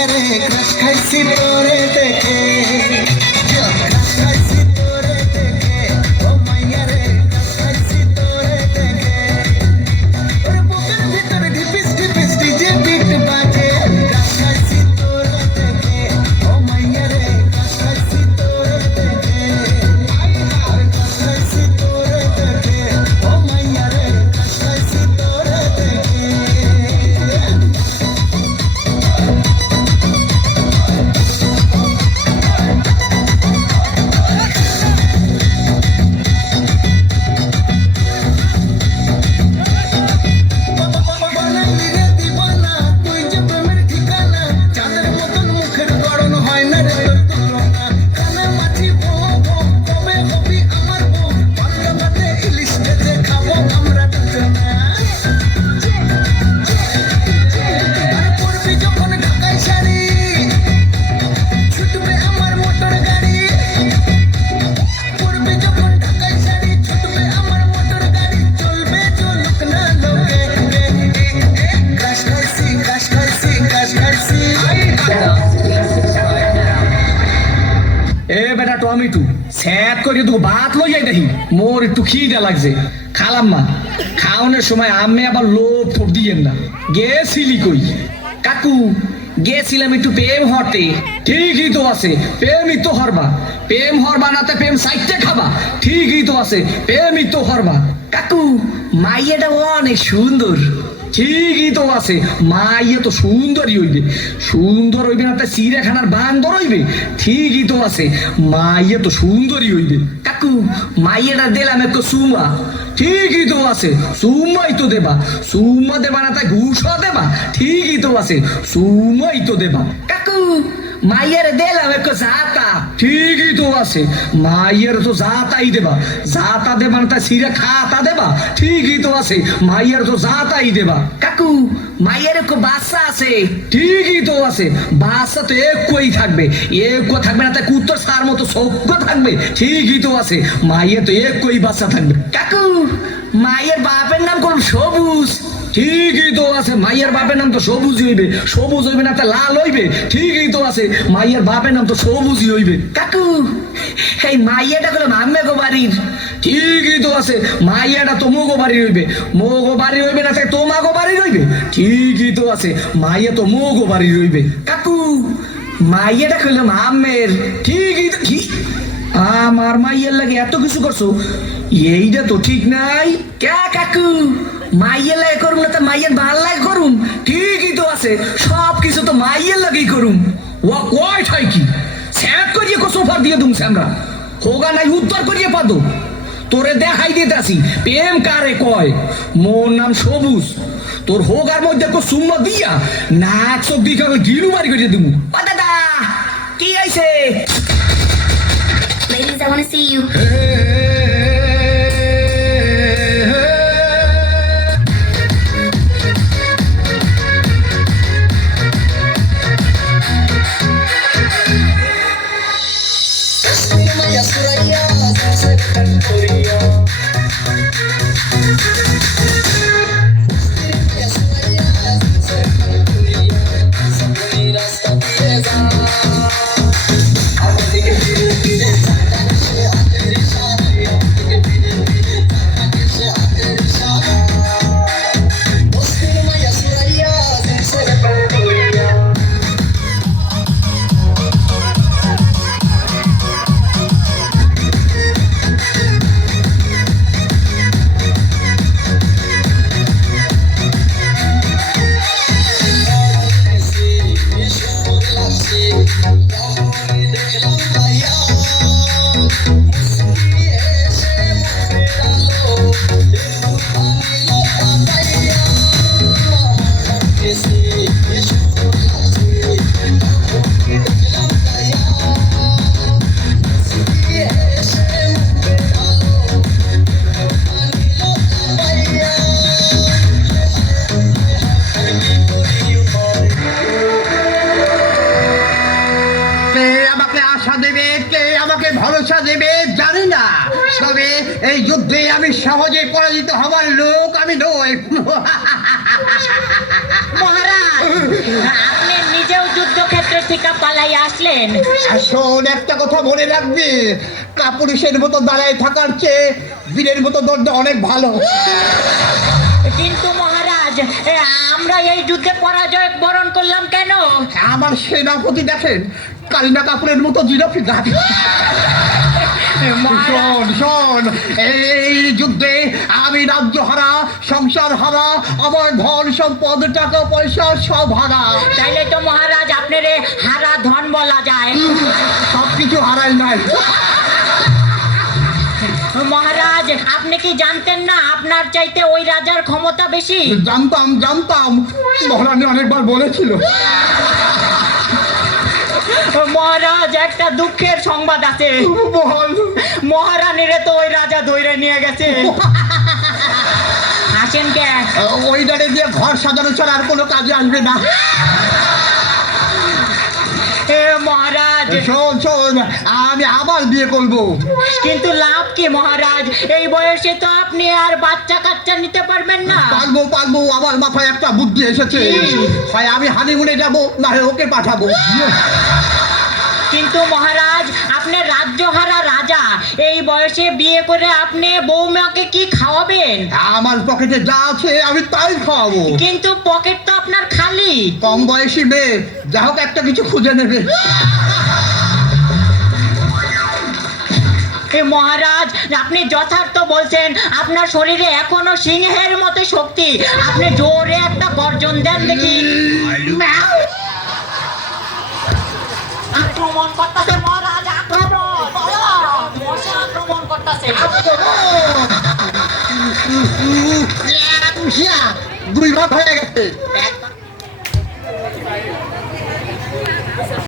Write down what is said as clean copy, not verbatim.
মাইয়া রে ক্রাশ খাইছি তোরে দেখে ক্রাশ খাইছি তোরে দেখে ও মাইয়া রে ক্রাশ খাইছি তোরে দেখে ওরে বুকের ভিতরে ঢিপিস ঢিপিস ডিজে বিট বাজে ক্রাশ খাইছি তোরে দেখে ও মাইয়া রে ক্রাশ খাইছি তোরে দেখে ক্রাশ খাইছি তোরে দেখে ও মাইয়া রে ক্রাশ খাইছি তোরে দেখে এ বেটা টমেটো স্যাট করে তোকে ভাত লই যাই দেখি মোর একটু খিদে লাগছে খালাম না খাওয়ানোর সময় আমি আবার লোভ ঠোপ দিয়েন না গেছিলি কই কাকু গেছিলাম একটু প্রেম হরতে ঠিকই তো আছে প্রেমই তো হরবা প্রেম হরবা নাতে প্রেম সাইটে খাবা ঠিকই তো আছে প্রেমই তো হরবা কাকু মাইয়াটা অনেক সুন্দর ঠিকই তো আছে মাইয়া তো সুন্দরই হইবে সুন্দর হইবে না তা চিড়িয়াখানার বান্দর হইবে ঠিকই তো আছে মাইয়া তো সুন্দরই হইবে কাকু মাইয়াটা দিলাম একটু সুমা ঠিকই তো আছে সুমাই তো দেবা সুমা দেবা না তাই ঘুষও দেবা ঠিকই তো আছে সুমাই তো দেবা কাকু মাইয়ার দিলাম একটু জাতা ঠিকই তো আছে মাইয়ার তো জাতাই দেবা জাতা দেবা না তাই সিরে খাতা দেবা ঠিকই তো আছে মাইয়ার তো জাতাই দেবা কাকু মাইয়ার একটু বাচ্চা আছে ঠিকই তো আছে বাচ্চা তো একই থাকবে একো থাকবে না তাই কুত্তর সার মতো সভ্য থাকবে ঠিকই তো আছে মাইয়ের তো একই বাচ্চা থাকবে কাকু মাইয়ের বাপের নাম কোন সবুজ ঠিকই তো আছে মাইয়ের বাপের নাম তো সবুজ হইবে সবুজ হইবে না তা লাল হইবে ঠিকই তো আছে মাইয়ের বাপের নাম তো সবুজই হইবে কাকু এই মাইয়াটা হলো মাম্মে গো বাড়ির ঠিকই তো আছে মাইয়াটা তো মোগো বাড়ি হইবে মোগো বাড়ি হইবে না তাই তোমাগো বাড়ি হইবে ঠিকই তো আছে মাইয়া তো মোগো বাড়ি হইবে কাকু মাইয়াটা হলো মাম্মের ঠিকই তো কি আমার মাইয়ের লাগে এত কিছু করছো এইটা তো ঠিক নাই কে কাকু মাইয়ের লাগে করুম না তো মাইয়ের ভাল লাগে করুম ঠিকই তো আছে সব কিছু তো মাইয়ের লাগেই করুম ও কয় ঠাই কি স্যাট করিয়ে সোফা দিয়ে দুম স্যামরা হোগা নাই উত্তর করিয়ে পাদো তোরে দেখাই দিতে আসি প্রেম কারে কয় মোর নাম সবুজ তোর হোগার মধ্যে কো সুম্মা দিয়া নাক চোখ দিকে গিলু বাড়ি করে দিমু ও দাদা কি হইছে Ladies, I want to see you. ভরসা দেবে জানি না, তবে এই যুদ্ধে আমি সহজে পরাজিত হবার লোক আমি নই। মহারাজ, আপনি নিজেও যুদ্ধ পালাই আসলেন? শোন, একটা কথা মনে রাখবি, কাপুরুষের মতো দাঁড়ায় থাকার চেয়ে বীরের মতো দৌড়টা অনেক ভালো। কিন্তু মহারাজ, আমরা এই যুদ্ধে পরাজয় বরণ করলাম কেন? আমার সেনাপতি দেখেন কারিনা কাপুরের মতো জিরাফি গাছ। শোন শোন, এই যুদ্ধে আমি রাজ্য হারা, সংসার হারা, আমার ধন সম্পদ টাকা পয়সা সব হারা। তাইলে তো মহারাজ আপনারে হারা ধন বলা যায়। সবকিছু হারাই নাই। মহারাজ, আপনি কি জানতেন না আপনার চাইতে ওই রাজার ক্ষমতা বেশি? জানতাম জানতাম, মহারানী অনেকবার বলেছিল। মহারাজ, একটা দুঃখের সংবাদ আছে। বল। মহারানীরে তো ওই রাজা ধরে নিয়ে গেছে। আসেন কে? ওই ডারে দিয়ে ঘর সাজানো ছাড়া আর কোনো কাজে আসবে না। মহারাজ, শোন শোন, আমি আবার বিয়ে করবো। কিন্তু লাভ কি মহারাজ? এই বয়সে তো আপনি আর বাচ্চা কাচ্চা নিতে পারবেন না। পারবো পারবো, আমার মাথায় একটা বুদ্ধি এসেছে। হয় আমি হানিমুনে যাব, না হয় ওকে পাঠাবো। কিন্তু মহারাজ, আপনি রাজ্যহারা রাজা, এই বয়সে বিয়ে করে আপনি বৌমাকে কি খাওয়াবেন? আমার পকেটে যা আছে আমি তাই খাওয়াবো। কিন্তু পকেট তো আপনার খালি। কম বয়সী মেয়ে, যা হোক একটা কিছু খুঁজে নেবে। মহারাজ, আপনি যথার্থ বলছেন। আপনার শরীরে এখনো সিংহের মতো শক্তি। আপনি জোরে একটা গর্জন দেন দেখি। আক্রমণ করতেছে মহারাজ, আক্রমণ! মশা আক্রমণ করতেছে। 2 ভাগ হয়ে গেছে।